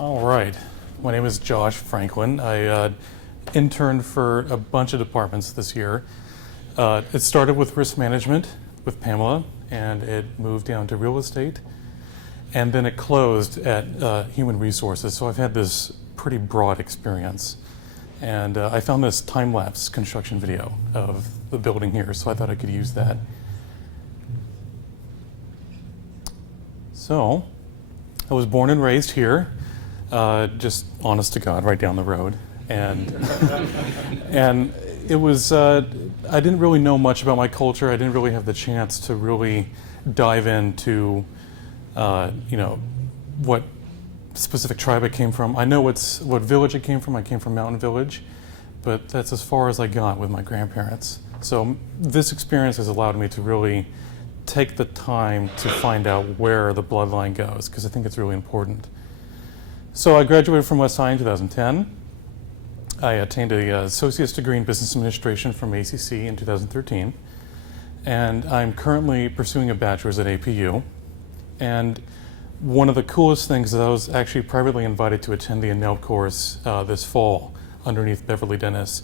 All right. My name is Josh Franklin. I interned for a bunch of departments this year. It started with risk management with Pamela, and it moved down to real estate, and then it closed at human resources. So I've had this pretty broad experience. And I found this time-lapse construction video of the building here, so I thought I could use that. So, I was born and raised here, just honest to God, right down the road. And, and it was, I didn't really know much about my culture. I didn't really have the chance to really dive into, what specific tribe I came from. I know what village I came from. I came from Mountain Village, but that's as far as I got with my grandparents. So this experience has allowed me to really take the time to find out where the bloodline goes, because I think it's really important. So I graduated from West High in 2010. I attained an associate's degree in business administration from ACC in 2013. And I'm currently pursuing a bachelor's at APU. And one of the coolest things is I was actually privately invited to attend the ANELP course this fall underneath Beverly Dennis.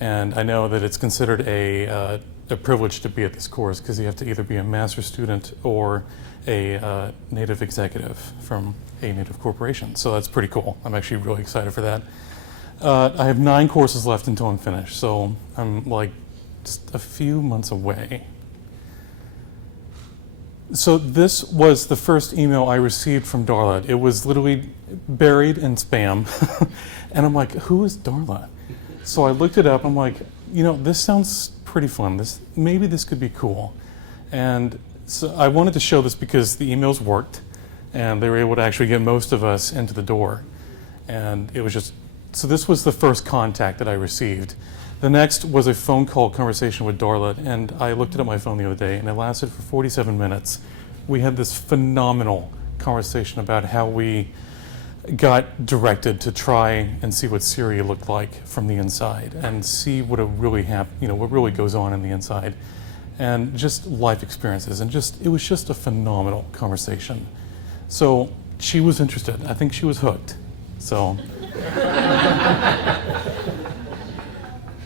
And I know that it's considered a privilege to be at this course because you have to either be a master's student or a native executive from a native corporation. So that's pretty cool. I'm actually really excited for that. I have 9 courses left until I'm finished, so I'm like just a few months away. So this was the first email I received from Darla. It was literally buried in spam. And I'm like, who is Darla? So I looked it up. I'm like, this sounds pretty fun. Maybe this could be cool. And so I wanted to show this because the emails worked and they were able to actually get most of us into the door. And it was just, so this was the first contact that I received. The next was a phone call conversation with Darla, and I looked it up on my phone the other day, and it lasted for 47 minutes. We had this phenomenal conversation about how we got directed to try and see what CIRI looked like from the inside, and see what what really goes on in the inside, and just life experiences, and it was just a phenomenal conversation. So she was interested. I think she was hooked. So.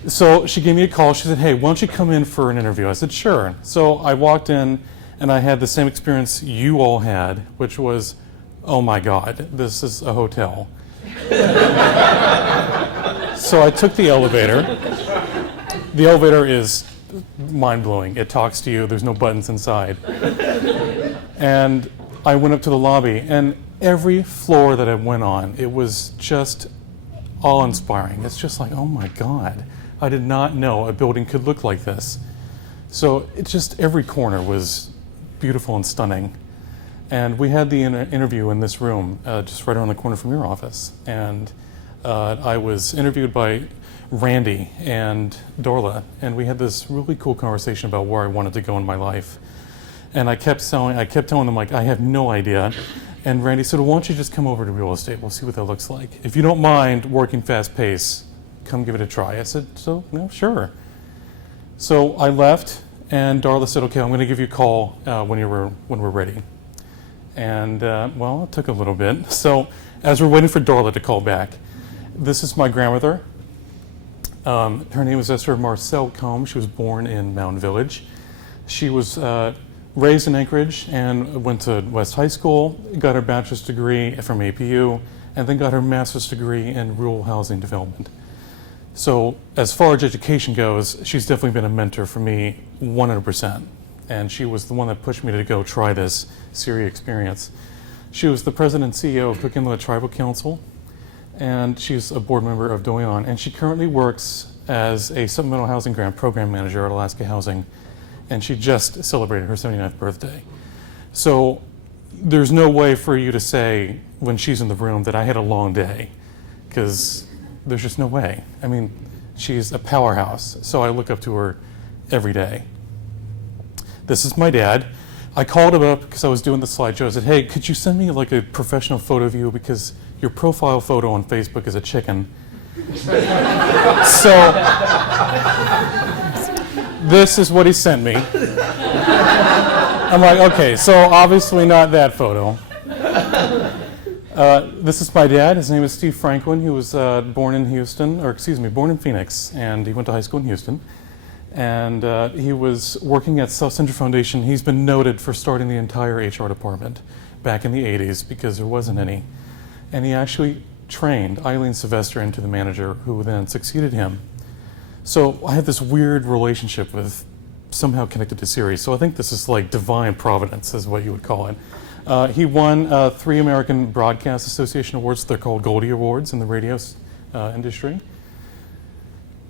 So she gave me a call. She said, hey, why don't you come in for an interview? I said, sure. So I walked in, and I had the same experience you all had, which was, oh my God, this is a hotel. So I took the elevator. The elevator is mind-blowing. It talks to you. There's no buttons inside. And I went up to the lobby, and every floor that I went on, it was just awe-inspiring. It's just like, oh my God. I did not know a building could look like this. So every corner was beautiful and stunning. And we had the interview in this room, just right around the corner from your office. And I was interviewed by Randy and Darla, and we had this really cool conversation about where I wanted to go in my life. And I kept telling them, like, I have no idea. And Randy said, well, why don't you just come over to real estate? We'll see what that looks like. If you don't mind working fast pace, come give it a try. I said, no, sure. So I left, and Darla said, okay, I'm going to give you a call when we're ready. And well, it took a little bit. So as we're waiting for Darla to call back, this is my grandmother. Her name is Esther Marcel Combs. She was born in Mountain Village. She was raised in Anchorage and went to West High School, got her bachelor's degree from APU, and then got her master's degree in rural housing development. So as far as education goes, she's definitely been a mentor for me 100%. And she was the one that pushed me to go try this CIRI experience. She was the president and CEO of Cook Inlet Tribal Council, and she's a board member of Doyon. And she currently works as a supplemental housing grant program manager at Alaska Housing. And she just celebrated her 79th birthday. So there's no way for you to say when she's in the room that I had a long day, because there's just no way. I mean, she's a powerhouse, so I look up to her every day. This is my dad. I called him up because I was doing the slideshow. I said, hey, could you send me like a professional photo of you, because your profile photo on Facebook is a chicken. So this is what he sent me. I'm like, okay, so obviously not that photo. This is my dad. His name is Steve Franklin. He was born in Phoenix, and he went to high school in Houston. And he was working at South Central Foundation. He's been noted for starting the entire HR department back in the 80s because there wasn't any. And he actually trained Eileen Sylvester into the manager who then succeeded him. So I have this weird relationship with, somehow connected to CIRI. So I think this is like divine providence is what you would call it. He won 3 American Broadcast Association awards. They're called Goldie Awards in the radio industry.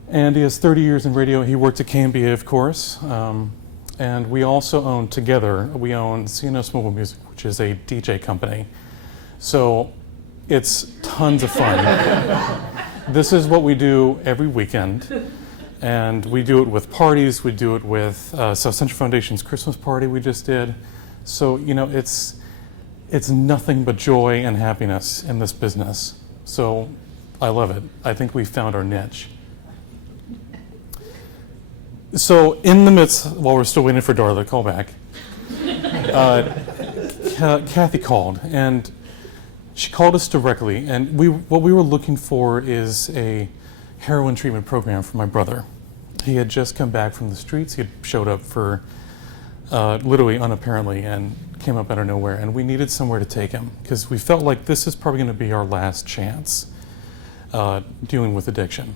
And he has 30 years in radio. He worked at KMBA, of course. And we also own together, we own CNS Mobile Music, which is a DJ company. So it's tons of fun. This is what we do every weekend. And we do it with parties. We do it with South Central Foundation's Christmas party we just did. So, you know, it's nothing but joy and happiness in this business. So I love it. I think we found our niche. So in the midst, while we're still waiting for Darla to call back, Kathy called, and she called us directly, and what we were looking for is a heroin treatment program for my brother. He had just come back from the streets. He had showed up for literally unapparently and came up out of nowhere, and we needed somewhere to take him because we felt like this is probably going to be our last chance dealing with addiction.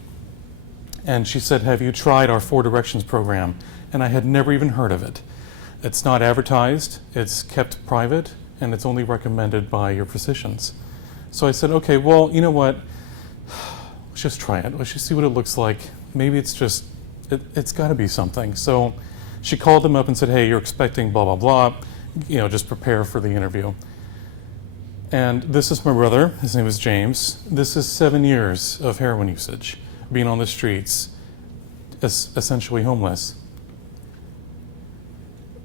And she said, have you tried our 4 Directions program? And I had never even heard of it. It's not advertised, it's kept private, and it's only recommended by your physicians. So I said, okay, well, you know what? Let's just try it. Let's just see what it looks like. Maybe it's just, it's got to be something. So she called them up and said, hey, you're expecting blah, blah, blah. You know, just prepare for the interview. And this is my brother. His name is James. This is 7 years of heroin usage, being on the streets, essentially homeless.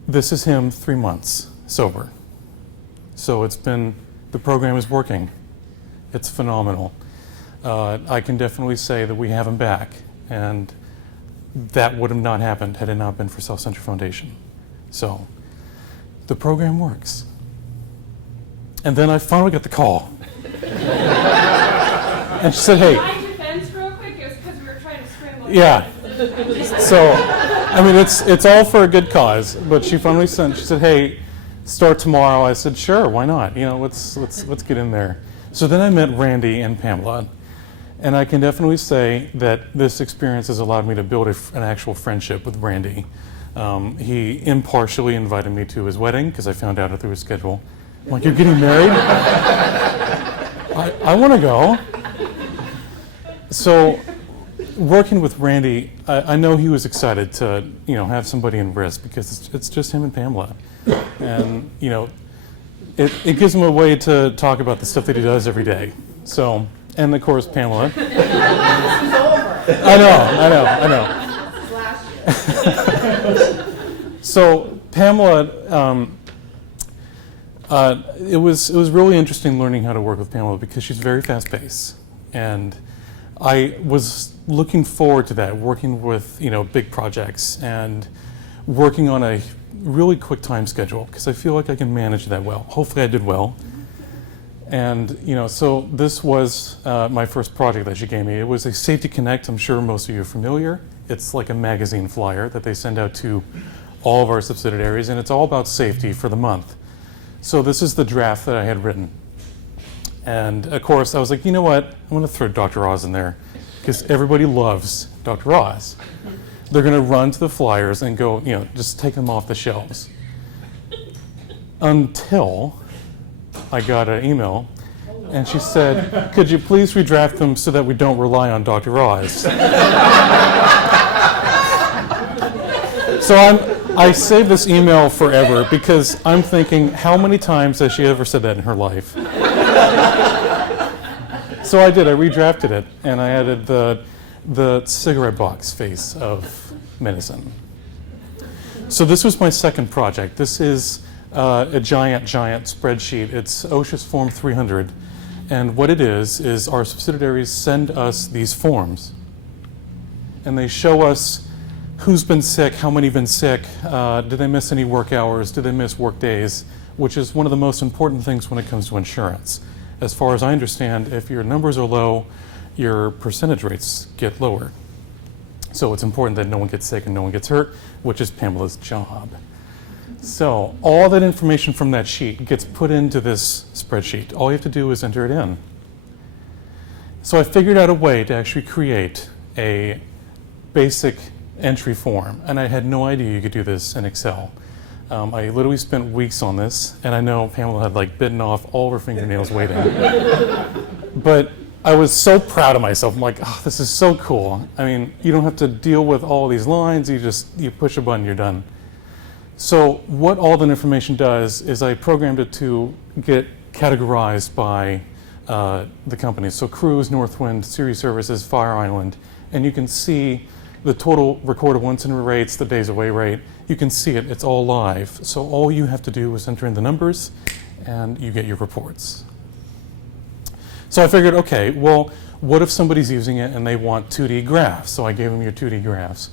This is him 3 months sober. So the program is working. It's phenomenal. I can definitely say that we have him back, and that would have not happened had it not been for South Central Foundation. So the program works. And then I finally got the call. And she said, hey. Yeah. So, I mean, it's all for a good cause. But she finally she said, hey, start tomorrow. I said, sure, why not? You know, let's get in there. So then I met Randy and Pamela. And I can definitely say that this experience has allowed me to build an actual friendship with Randy. He impartially invited me to his wedding because I found out through his schedule. I'm like, you're getting married? I want to go. So working with Randy, I know he was excited to, you know, have somebody in risk because it's just him and Pamela. And, you know, it gives him a way to talk about the stuff that he does every day. So, and of course, Pamela. I know. So Pamela, it was really interesting learning how to work with Pamela because she's very fast-paced, and I was looking forward to that, working with, you know, big projects and working on a really quick time schedule because I feel like I can manage that well. Hopefully I did well. And, you know, so this was my first project that she gave me. It was a Safety Connect. I'm sure most of you are familiar. It's like a magazine flyer that they send out to all of our subsidiaries, and it's all about safety for the month. So this is the draft that I had written. And of course, I was like, you know what? I'm going to throw Dr. Oz in there because everybody loves Dr. Oz. They're going to run to the flyers and go, you know, just take them off the shelves. Until I got an email, and she said, could you please redraft them so that we don't rely on Dr. Oz? So I saved this email forever because I'm thinking, how many times has she ever said that in her life? So I did. I redrafted it, and I added the cigarette box face of medicine. So this was my second project. This is a giant spreadsheet. It's OSHA's Form 300. And what it is our subsidiaries send us these forms. And they show us who's been sick, how many been sick, did they miss any work hours, did they miss work days, which is one of the most important things when it comes to insurance. as far as I understand, if your numbers are low, your percentage rates get lower. So it's important that no one gets sick and no one gets hurt, which is Pamela's job. So all that information from that sheet gets put into this spreadsheet. All you have to do is enter it in. So I figured out a way to actually create a basic entry form, and I had no idea you could do this in Excel. I literally spent weeks on this, and I know Pamela had like bitten off all her fingernails waiting. But I was so proud of myself. I'm like, oh, this is so cool. I mean, you don't have to deal with all these lines. You push a button, you're done. So what all that information does is I programmed it to get categorized by the companies. So Cruise, Northwind, CIRI Services, Fire Island, and you can see the total recordable incident rates, the days away rate. You can see it, it's all live. So all you have to do is enter in the numbers and you get your reports. So I figured, okay, well, what if somebody's using it and they want 2D graphs? So I gave them your 2D graphs.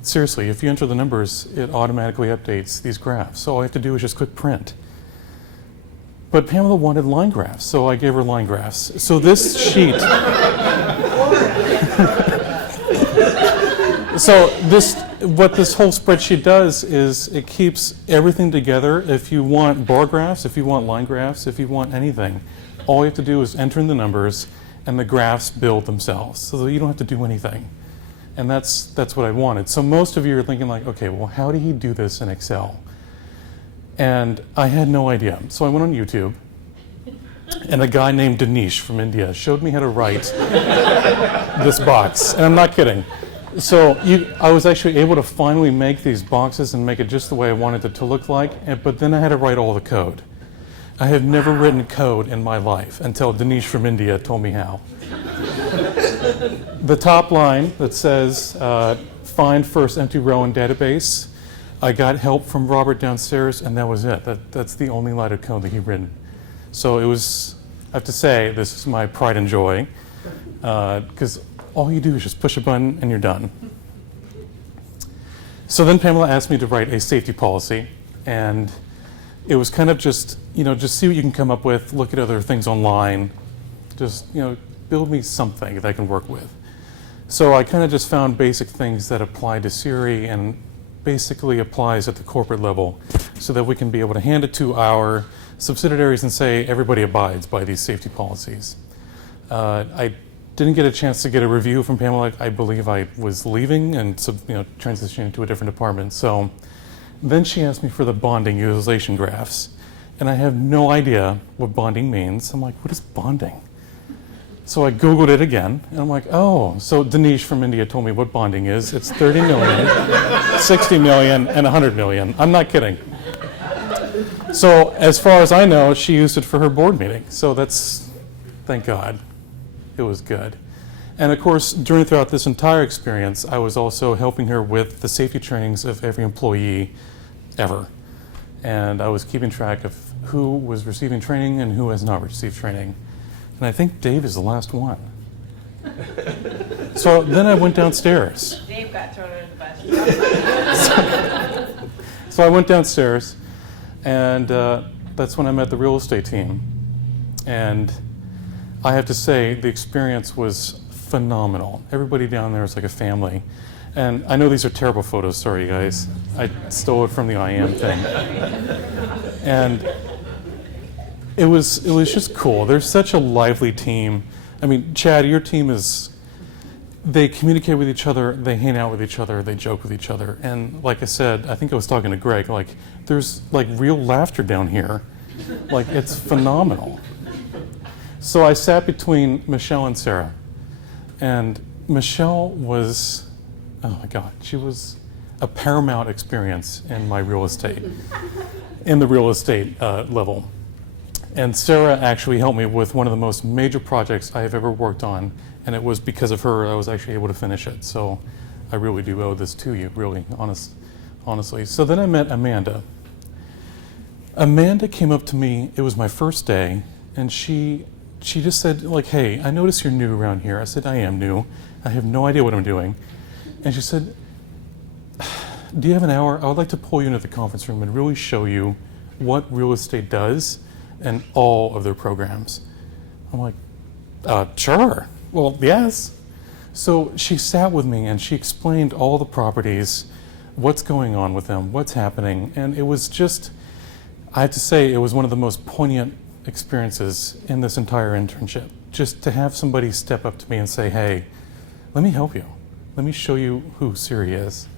Seriously, if you enter the numbers, it automatically updates these graphs. So all you have to do is just click print. But Pamela wanted line graphs, so I gave her line graphs. So this sheet, what this whole spreadsheet does is it keeps everything together. If you want bar graphs, if you want line graphs, if you want anything, all you have to do is enter in the numbers and the graphs build themselves so that you don't have to do anything. And that's what I wanted. So most of you are thinking like, okay, well, how did he do this in Excel? And I had no idea. So I went on YouTube, and a guy named Dinesh from India showed me how to write this box. And I'm not kidding. So I was actually able to finally make these boxes and make it just the way I wanted it to look like, but then I had to write all the code. I have never written code in my life until Dinesh from India told me how. The top line that says, find first empty row in database, I got help from Robert downstairs, and that was it. That's the only line of code that he'd written. So it was, I have to say, this is my pride and joy, because all you do is just push a button and you're done. So then Pamela asked me to write a safety policy, and it was kind of just see what you can come up with, look at other things online, just, build me something that I can work with. So I kind of just found basic things that apply to CIRI and basically applies at the corporate level so that we can be able to hand it to our subsidiaries and say everybody abides by these safety policies. I didn't get a chance to get a review from Pamela. I believe I was leaving and transitioning to a different department. So then she asked me for the bonding utilization graphs, and I have no idea what bonding means. I'm like, what is bonding? So I Googled it again, and I'm like, oh, so Dinesh from India told me what bonding is. It's 30 million, 60 million, and 100 million. I'm not kidding. So as far as I know, she used it for her board meeting. So that's, thank God, it was good. And of course, throughout this entire experience, I was also helping her with the safety trainings of every employee ever. And I was keeping track of who was receiving training and who has not received training. And I think Dave is the last one. So then I went downstairs. Dave got thrown under the bus. So I went downstairs, and that's when I met the real estate team. And I have to say, the experience was phenomenal. Everybody down there is like a family. And I know these are terrible photos, sorry guys. I stole it from the I Am thing. And it was just cool. There's such a lively team. I mean, Chad, your team they communicate with each other, they hang out with each other, they joke with each other. And like I said, I think I was talking to Greg, like, there's like real laughter down here. Like, it's phenomenal. So I sat between Michelle and Sarah. And Michelle was, oh my God, she was a paramount experience in my real estate, in the real estate level. And Sarah actually helped me with one of the most major projects I have ever worked on, and it was because of her I was actually able to finish it. So I really do owe this to you, really, honestly. So then I met Amanda. Amanda came up to me, it was my first day, and she just said, like, hey, I notice you're new around here. I said, I am new. I have no idea what I'm doing. And she said, do you have an hour? I would like to pull you into the conference room and really show you what real estate does in all of their programs. I'm like, sure. Well, yes. So she sat with me and she explained all the properties, what's going on with them, what's happening. And it was just, I have to say, it was one of the most poignant experiences in this entire internship. Just to have somebody step up to me and say, hey, let me help you. Let me show you who CIRI is.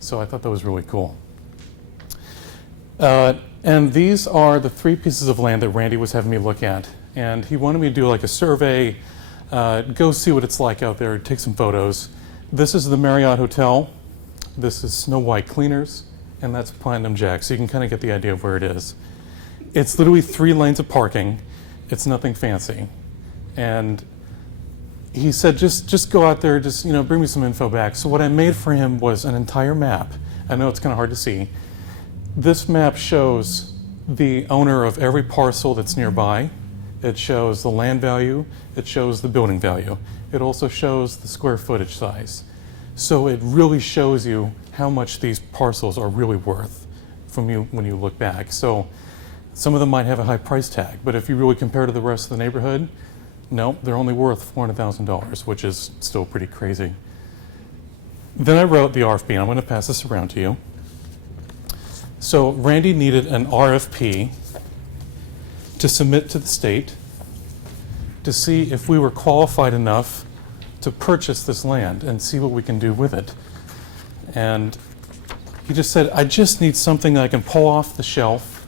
So I thought that was really cool. And these are the 3 pieces of land that Randy was having me look at. And he wanted me to do like a survey, go see what it's like out there, take some photos. This is the Marriott Hotel. This is Snow White Cleaners, and that's Platinum Jack. So you can kind of get the idea of where it is. It's literally 3 lanes of parking. It's nothing fancy. And he said, just go out there, just bring me some info back. So what I made for him was an entire map. I know it's kind of hard to see. This map shows the owner of every parcel that's nearby. It shows the land value. It shows the building value. It also shows the square footage size. So it really shows you how much these parcels are really worth when you look back. So some of them might have a high price tag, but if you really compare to the rest of the neighborhood, no, they're only worth $400,000, which is still pretty crazy. Then I wrote the RFP, and I'm going to pass this around to you. So Randy needed an RFP to submit to the state to see if we were qualified enough to purchase this land and see what we can do with it. And he just said, I just need something I can pull off the shelf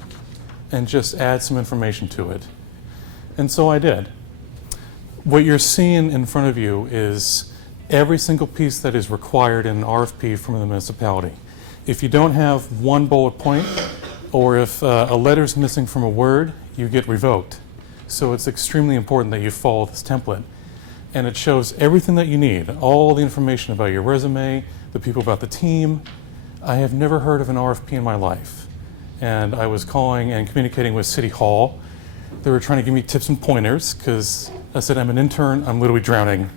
and just add some information to it. And so I did. What you're seeing in front of you is every single piece that is required in an RFP from the municipality. If you don't have one bullet point, or if a letter's missing from a word, you get revoked. So it's extremely important that you follow this template. And it shows everything that you need, all the information about your resume, the people about the team. I have never heard of an RFP in my life. And I was calling and communicating with City Hall. They were trying to give me tips and pointers because I said, I'm an intern, I'm literally drowning.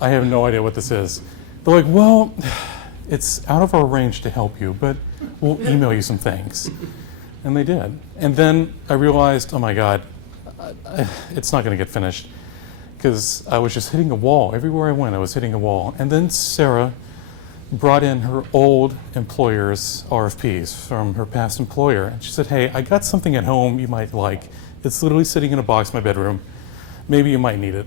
I have no idea what this is. They're like, well, it's out of our range to help you, but we'll email you some things. And they did. And then I realized, oh my God, it's not going to get finished because I was just hitting a wall. Everywhere I went, I was hitting a wall. And then Sarah brought in her old employer's RFPs from her past employer. And she said, hey, I got something at home you might like. It's literally sitting in a box in my bedroom. Maybe you might need it.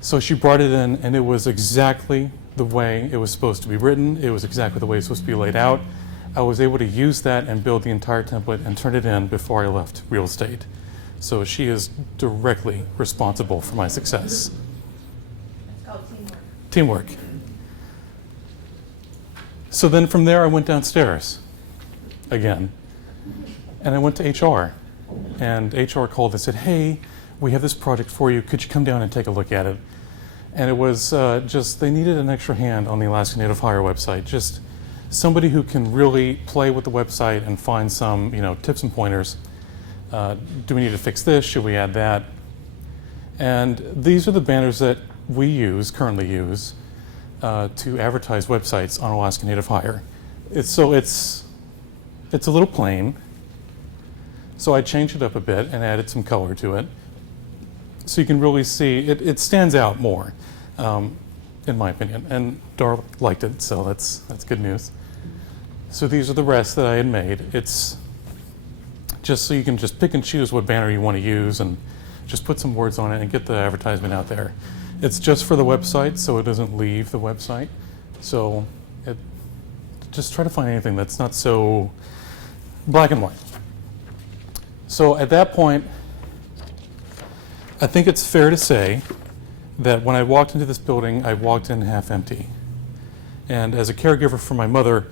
So she brought it in, and it was exactly the way it was supposed to be written. It was exactly the way it was supposed to be laid out. I was able to use that and build the entire template and turn it in before I left real estate. So she is directly responsible for my success. It's called teamwork. Teamwork. So then from there I went downstairs again, and I went to HR. And HR called and said, hey, we have this project for you. Could you come down and take a look at it? And it was just, they needed an extra hand on the Alaska Native Hire website. Just somebody who can really play with the website and find some, tips and pointers. Do we need to fix this? Should we add that? And these are the banners that we currently use, to advertise websites on Alaska Native Hire. It's a little plain. So I changed it up a bit and added some color to it. So you can really see, it stands out more, in my opinion. And Dar liked it, so that's good news. So these are the rest that I had made. It's just so you can just pick and choose what banner you want to use and just put some words on it and get the advertisement out there. It's just for the website, so it doesn't leave the website. So just try to find anything that's not so black and white. So at that point, I think it's fair to say that when I walked into this building, I walked in half empty. And as a caregiver for my mother,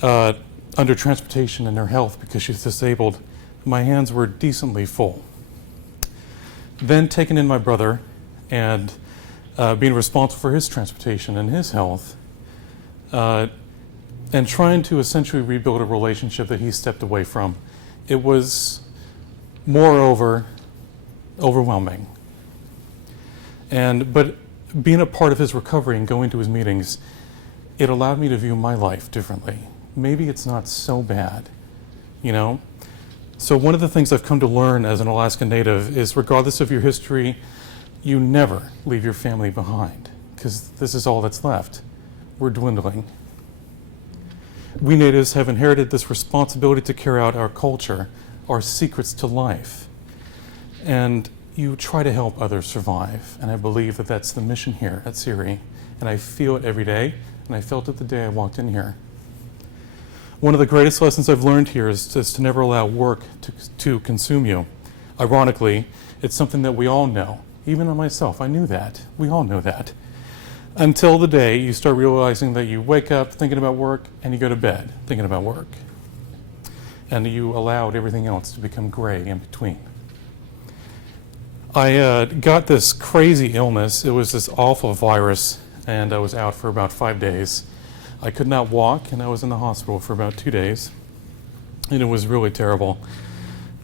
under transportation and her health because she's disabled, my hands were decently full. Then taking in my brother and being responsible for his transportation and his health, and trying to essentially rebuild a relationship that he stepped away from, it was moreover overwhelming. But being a part of his recovery and going to his meetings, it allowed me to view my life differently. Maybe it's not so bad, So one of the things I've come to learn as an Alaska Native is regardless of your history, you never leave your family behind, because this is all that's left. We're dwindling. We Natives have inherited this responsibility to carry out our culture, our secrets to life. And you try to help others survive, and I believe that that's the mission here at CIRI, and I feel it every day, and I felt it the day I walked in here. One of the greatest lessons I've learned here is to never allow work to consume you. Ironically, it's something that we all know. Even myself, I knew that. We all know that. Until the day you start realizing that you wake up thinking about work and you go to bed thinking about work. And you allowed everything else to become gray in between. I got this crazy illness. It was this awful virus, and I was out for about 5 days. I could not walk, and I was in the hospital for about 2 days, and it was really terrible.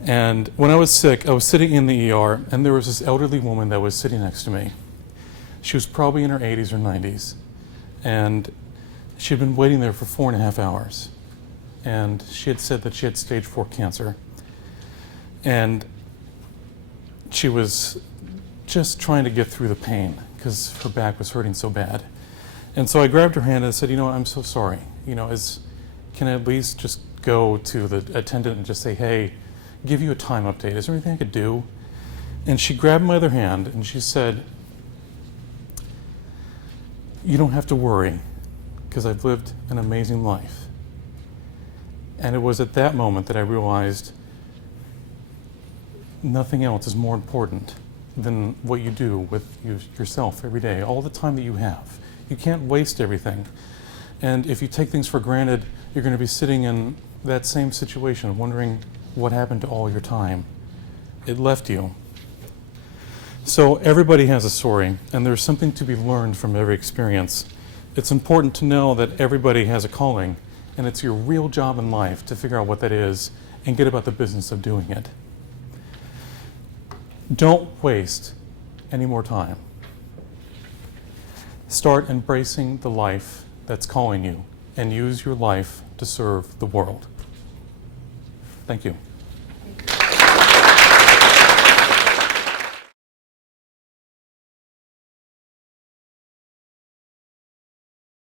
And when I was sick, I was sitting in the ER, and there was this elderly woman that was sitting next to me. She was probably in her 80s or 90s, and she had been waiting there for 4.5 hours. And she had said that she had stage 4 cancer. And she was just trying to get through the pain because her back was hurting so bad. And so I grabbed her hand and I said, I'm so sorry. Can I at least just go to the attendant and just say, hey, give you a time update. Is there anything I could do? And she grabbed my other hand and she said, you don't have to worry because I've lived an amazing life. And it was at that moment that I realized nothing else is more important than what you do with yourself every day, all the time that you have. You can't waste everything. And if you take things for granted, you're going to be sitting in that same situation wondering what happened to all your time. It left you. So everybody has a story, and there's something to be learned from every experience. It's important to know that everybody has a calling, and it's your real job in life to figure out what that is and get about the business of doing it. Don't waste any more time. Start embracing the life that's calling you and use your life to serve the world. Thank you.